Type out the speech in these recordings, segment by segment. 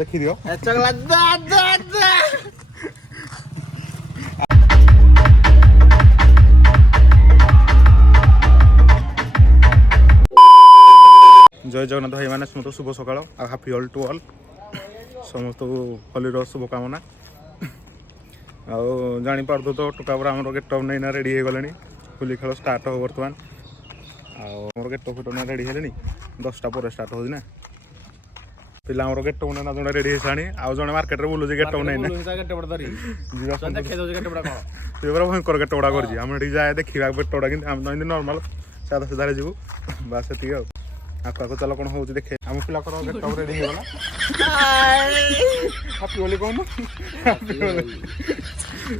देखी दियो चगला दा दा दा जय जगन्नाथ भाई मैंने समस्त शुभ सकाल हापी ऑल टू ऑल समस्त होली शुभकामना आउ जापार तो टोकापुर आम गेटअप नहीं रेडी हो गले होली खेल स्टार्ट हो बर्तमान आम गेटअप फेटअप ना रेडी है 10टा पर स्टार्ट हो पिला गेटअप ना जो रेडी होनी आउ जड़े मार्केट बुलूँ गेटअप नहीं भयंकर गेटअपा कर जाए देखा गेटअपा कि नर्माल सादा सीधा जीव बास से आपको चलो कौन हो देखे आम पिला गेटअप रेडी हो गला हापी होली कहूँ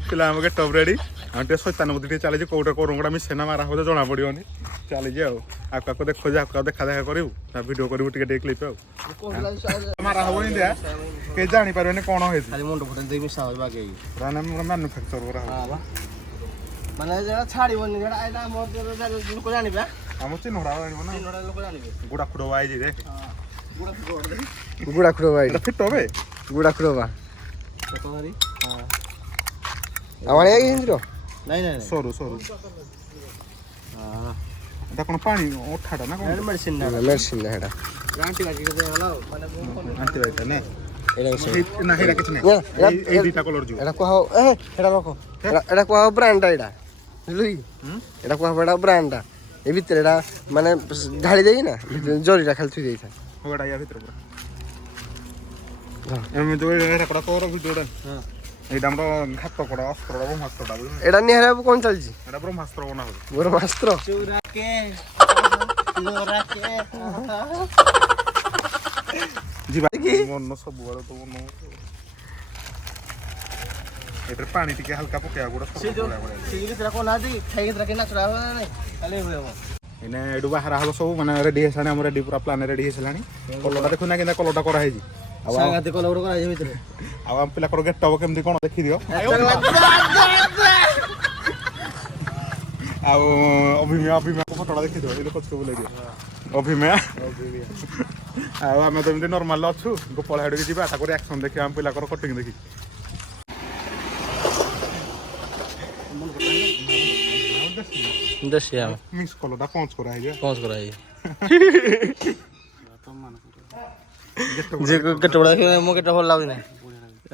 पिला गेटअप रेडी हम शैतान बुद्धि चली कौटे कौ रंगड़ा मिसेना मारा हो जना पड़ोनी चली आपको देखो आपको देखा देखा करूँ भिड करूँ टे क्लीप मारा हम इंडिया कहीं जापर कौन मैनुफैक्चर माने छाड़बनी लोक जानवे आम चिन्हड़ा गुड़ा खुड़वा आई रे गुड़ा खुड़वा फिट हे गुड़ा खुड़वा नहीं नहीं सरू सरू कौन पानी उठाटा ना मेडिसिन मेडिसिन आंटीबायोटिक ने ना हेरा किछ नै ए दुटा कलर जो एटा को एटा रखो एटा को ब्रांड एटा बुझली एटा को एटा ब्रांड ए भीतर एटा माने ढाली देई ना जरीटा खाली थुई देई था होडा या भीतर पूरा हां एमे जो एटा पडा तोर भिडियोडा हां एटा हमरो घात पडा अस्त्र ब्रह्मास्त्रटा एटा निहरा कोन चलजी एटा ब्रह्मास्त्र बना हो ब्रह्मास्त्र चूरा के जी भाई मन सब वाला तो मन एटर पानी टिके हल्का पकेया गुडा सब तेरा कोन आदी खाई के ना चुरा नै खाली होय इने एडु बाहर हलो सब माने रेडी हेसानी हम रेडी पूरा प्लान रेडी हेसलानी कलटा देखु ना केना कलटा करा हेजी सांगाते कलर करा हे भीतर आ हम पिला कर गेट केमती कोन देखि दियो आ अभिमय फोटोटा देखि दियो इले कचको बोले दियो अभिमय आ आम तो एमती नॉर्मल अच्छु गोपाल हेड के जीवा ताको रिएक्शन देखि हम पिला कर कटिंग देखि दसिया मिक्स कलटा पहुंच करा है जे गेटबड़ा मो गेट भल लागु नै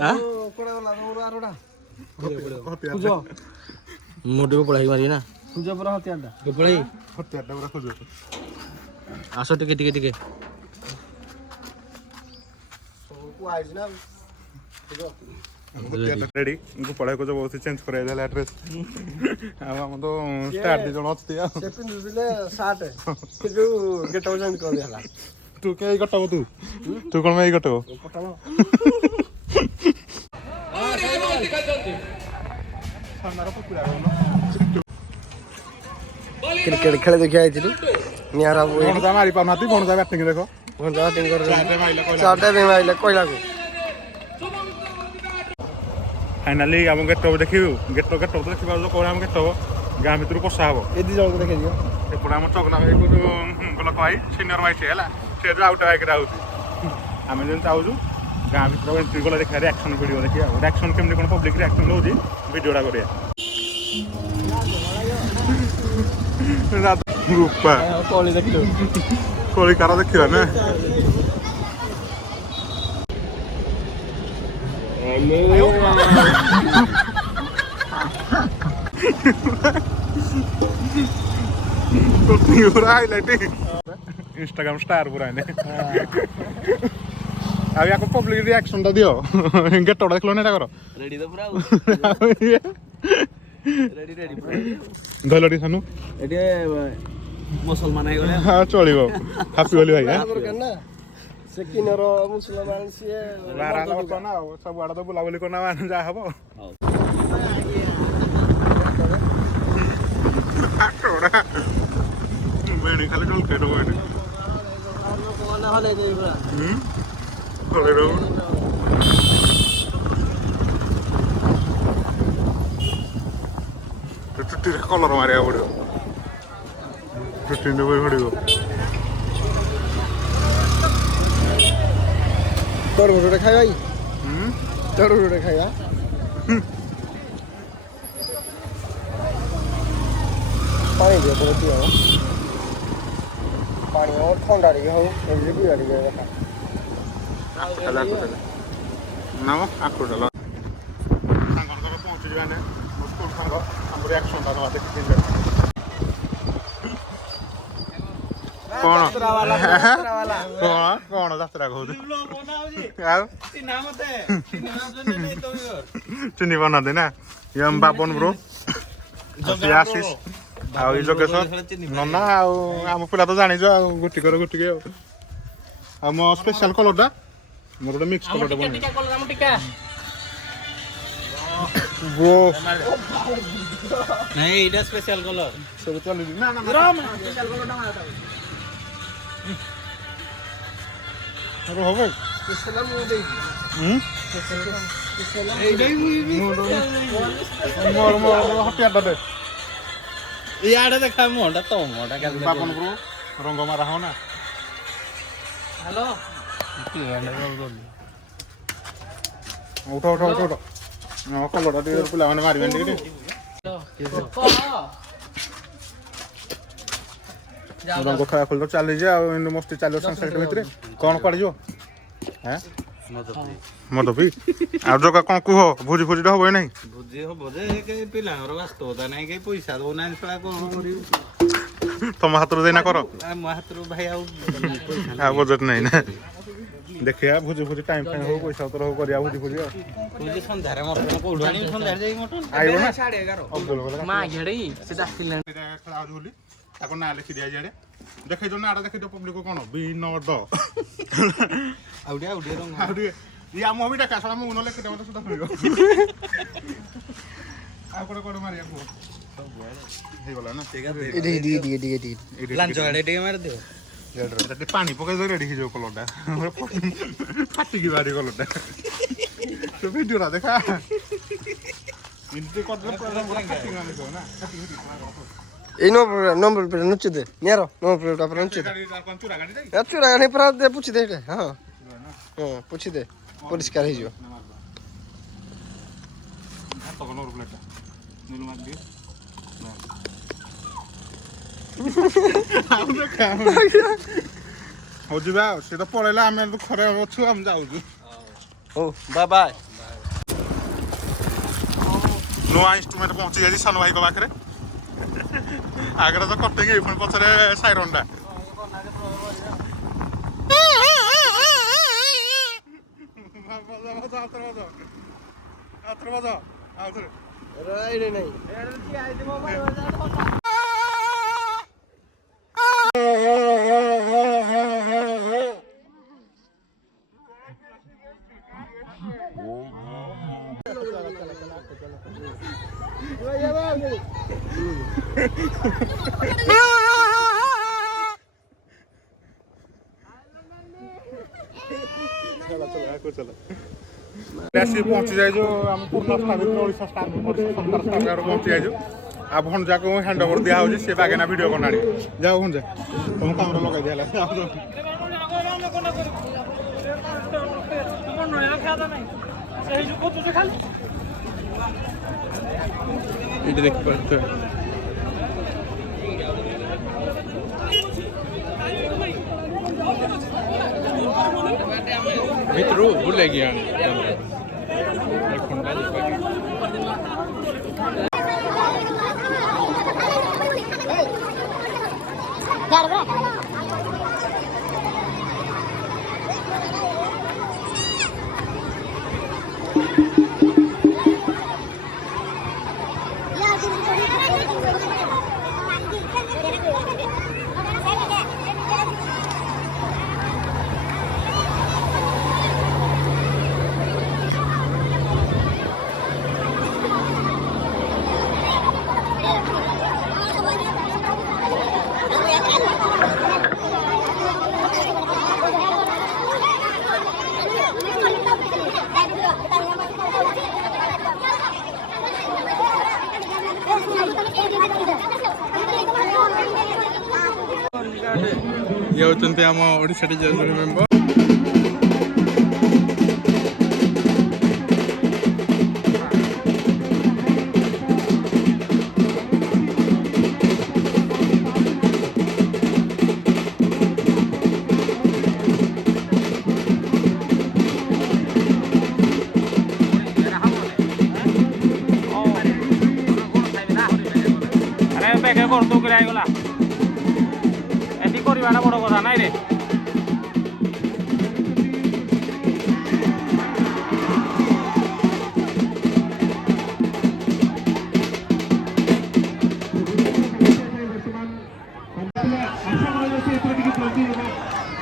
हां कोडा वाला आरोडा मोटे को पढ़ाई मारी ना खुजो पर हत्याडा के पढ़ाई हत्याडा पूरा खुजो आसो टिके टिके टिके को आइज ना रेडी गोपाल को जो बहुत चेंज करे देला एड्रेस हम तो स्टार्ट दे जण अछि से पिंदुले 60 के जो गेट चेंज कर देला तू के गटो तू कोन में गटो क्रिकेट खेले देखि आइथिलु नियारा कोन जा मारी पानाती कोन जा बैटिंग देखो कोन जा बैटिंग कर चाटे में आइले कोइला को फाइनली हम गेटअप देखिबु गेटअप तो देखिबा जो कोन हम गेटअप गां भितर कोसा हबो ए दी जण को देखि दियो ए पुरा हम चकना भाई को गला कहि सीनियर भाई छे हला से आउट बाइक राउती हम जन चाहू गां भितर एंट्री गला देखा रिएक्शन वीडियो देखिया रिएक्शन केमने कोन पब्लिक रिएक्शन होजी वीडियोडा करिया रूपा कोली देखियो कोली कारा देखियो ना तो पूरा हाईलाइट इंस्टाग्राम स्टार पूरा ने अब याको पब्लिक रिएक्शन ता दियो गेट टोडा देखलो नेटा करो रेडी तो पूरा रेडी पूरा गलडी सानु एटे मुसलमान आइ गले हां चलिबो हैप्पी होली भाई हां करना सेकिनर मुसलमान से बारा लतो ना सब आडा तो बुला बुली करना मान जा हबो टोडा मेडी खाली डोल के डो मेडी कोन हले दे पूरा हले रो टुट्टी कलर मारिया पड़ो टुट्टी ने पड़ो ତରଭୁଜଟେ ଖାଇବା କି ତରଭୁଜଟେ ଖାଇବା ପାଣି ଦିଅ ପରେ ପିଅ ପାଣି ହଉ ଥଣ୍ଡା ଟିକେ ହଉ ଏମିତି ପିଇବା ଟିକେ କଥା ନାମ ଆଖୁଟା ସାଙ୍ଗଙ୍କର ପହଞ୍ଚିଯିବା ନେ ମୋ ସ୍କୁଲ ସାଙ୍ଗ ଆମର ଆକ୍ସନଟା ନେବା ଦେଖିକି କଣ କଣ ଯାତ୍ରା କହୁଛୁ ଆଉ ଚିହ୍ନି ପାରୁନାହାନ୍ତି ନା ଇଏ ବାବନ ବ୍ରୋ ଆଶିଷ ଆଉ ଏଇ ଯୋଗେଶ୍ୱର ନନା ଆଉ ଆମ ପିଲା ତ ଜାଣିଛ ଆଉ ଗୋଟିକର ଗୋଟିକେ ଆଉ ମୋ ସ୍ପେଶାଲ କଲରଟା ମୋର ଗୋଟେ ମିକ୍ସ କଲରଟା ବନେଇବି ନାଇଁ ଏଇଟା ସ୍ପେଶାଲ କଲର ସବୁ ଚାଲିଛି ନା ନା হবে হটিয়াটা দে ইয়াড়ে দেখা মোটা তো মোটা কেন বাপন ব্রো রঙ্গ মারা হও না হ্যালো উঠো উঠো উঠো উঠো কলরটা দিয়ে পিলাମାନେ ମାରିବେନି ଟିକେ ରଙ୍ଗ ଖେଳା ଖେଳି ତ ଚାଲିଛି ଆଉ ଏମିତି ମସ୍ତି ଚାଲିବ ସଂସାର ଭିତରେ କ'ଣ କୁଆଡ଼େ ଯିବ ହଁ ମଦ ପିଇ ଆଉ ଜଗା କ'ଣ କୁହ ଭୋଜି ଫୋଜିଟା ହବ ନାହିଁ ଭୋଜି ହବ ଯେ କେହି ପିଲାଙ୍କର ବାସ୍ତବତା ନାହିଁ କେହି ପଇସା ଦଉନାହାନ୍ତି ସେଟା କ'ଣ କରିବୁ ତମ ହାତରୁ ଦେଇନା କର ଆମ ହାତରୁ ଭାଇ ଆଉ ଆଉ ବଜେଟ୍ ନାହିଁ ନା ଦେଖିବା ଭୋଜି ଫୋଜି ଟାଇମ୍ ଫାଇମ୍ ହଉ ପଇସା ପତ୍ର ହଉ କରିବା ଭୋଜି ଫୋଜି ଆଉ ଭୋଜି ସନ୍ଧ୍ୟାରେ ମଟନ କୋଉଠୁ ଆଣିବି ସନ୍ଧ୍ୟାରେ ଯାଇକି ମଟନ ଆଇବ ନା ମା ଘେଡ଼ି ସେ ଡାକିଲେଣି ଖେଳା ହଉଛି ବୋଲି ତାକୁ ନାଁ ଲେଖି ଦିଆଯାଏ ଆଡ଼େ ଦେଖେଇଛ ନାଁଟା ଦେଖେଇଛ ପବ୍ଲିକ କ'ଣ ବିନୋଦ ଆଉ ଟିକେ ରଙ୍ଗ ଆଉ ଟିକେ ଇଏ ଆମ ବି ଡାକା ଶଳା ମୁଁ ନହେଲେ କେତେ ମତେ ସୁଧା ମିଳିବ ଆଉ କୁଆଡ଼େ ମାରିବା କୁହ ହେଇଗଲା ନା ଲାଞ୍ଚ ଆଡ଼େ ଟିକେ ମାରିଦିଅ ଟିକେ ପାଣି ପକେଇ ଦେଇ ରେଡ଼ି ହେଇଯିବ କଲରଟା ଫାଟିକି ବାହାରି କଲରଟା ସେ ଭିଡ଼ିଓଟା ଦେଖା ଏମିତି କରିଦେଲେ ନା এই নম্বর প্লেট নুচি দে নিয়ার নম্বর প্লেট আপনার নুচি দে চুরা গাড়ি পুরা দে পুছি দে এটা হ্যাঁ হ্যাঁ পুছি দে পরিষ্কার হয়ে যাব ହଉ ଯିବା ଆଉ ସେ ତ ପଳେଇଲା ଆମେ ଖରେ ଅଛୁ ଆମେ ଯାଉଛୁ ହଉ ବାଏ ବାଏ ନୂଆ ଇନଷ୍ଟ୍ରୁମେଣ୍ଟ ପହଞ୍ଚି ଯାଇଛି ସାନ ଭାଇଙ୍କ ପାଖରେ ଆଗରେ ତ କଟିଙ୍ଗ ପୁଣି ପଛରେ ସାଇରନଟା ଆସିକି ପହଞ୍ଚି ଯାଇଛୁ ଆମ ପୁରୁଣା ସ୍ଥାପିତ ଓଡ଼ିଶା ସରକାର ସ୍ଥାନରେ ପହଞ୍ଚି ଯାଇଛୁ ଆଉ ଭଣଜାକୁ ହ୍ୟାଣ୍ଡ ଓଭର ଦିଆହେଉଛି ସେ ବାଗେନା ଭିଡ଼ିଓ କଲାଣି ଯାଉ ଭଣଜା ତମ କାମରେ ଲଗାଇ ଦିଆ ହେଲା ଏଇଠି ଦେଖିପାରୁଛ ଭିତରୁ ବୁଲେଇକି ଆଣି ଇଏ ହେଉଛନ୍ତି ଆମ ଓଡ଼ିଶା ଟିଚର ମେମ୍ବର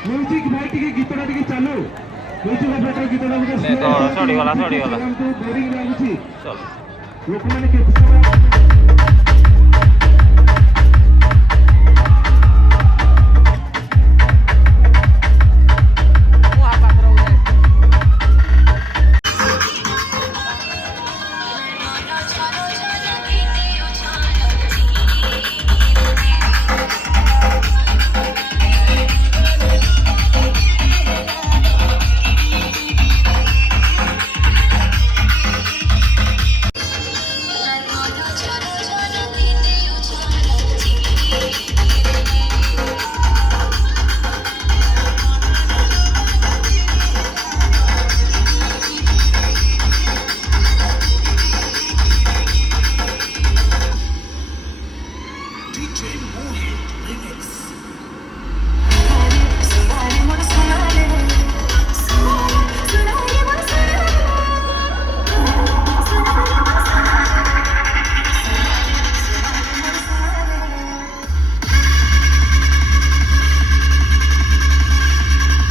म्यूजिक भाई टिके गीतटा टिके चालू म्यूजिक ऑपरेटर गीतटा टिके ସରିଗଲା बोरिंग लाଗୁଛି ଚଲ ଲୋକମାନେ କେତେ ସମୟ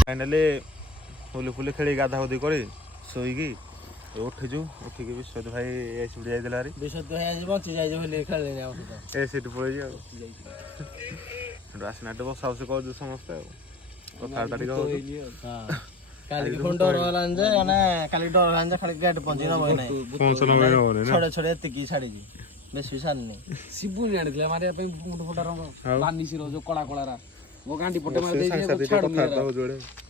फाइनाली फुले फुले खेली गाधा गाधी कर शोईकी उठीचु उठिकी विश्वजित भाई एसी उड़ी जाइला रे ବିଶୋଧ ଭାଇ ଆଜି ବଞ୍ଚି ଯାଇଛ ବୋଲି ଖେଳିଲେନି ଆମ ସହିତ ଏସିଟି ପଳେଇ ଆଉ ସେଠୁ ଆସିନାଟେ ବସା ବସି କରୁଛୁ ସମସ୍ତେ ଆଉ କଥାବାର୍ତ୍ତା ଟିକେ ହଉଛୁ କାଲି ଫୋନ୍ ଡର ହେଲାନି ଯେ ମାନେ କାଲି ଡର ହେଲାନି ଯେ ଖାଲି ଗେଟ୍ ପହଞ୍ଚି ନବ ନାହିଁ ଫଙ୍କସନ ହବନି ନା ଛଡେ ଛଡେ ଏତିକି ଛାଡିଛି ବେଶୀ ସାରିନି ଶିବୁନି ଆଣିଥିଲା ମାରିବା ପାଇଁ ମୁଣ୍ଡ ଫଟା ରଙ୍ଗ ବାନିସିର ଯୋଉ କଳା କଳାରା ମୋ ଗାଣ୍ଡି ପଟେ ମାରି ସାଙ୍ଗସାଥି ଟିକେ ଦେଇଛି କଥାବାର୍ତ୍ତା ହଉଛୁ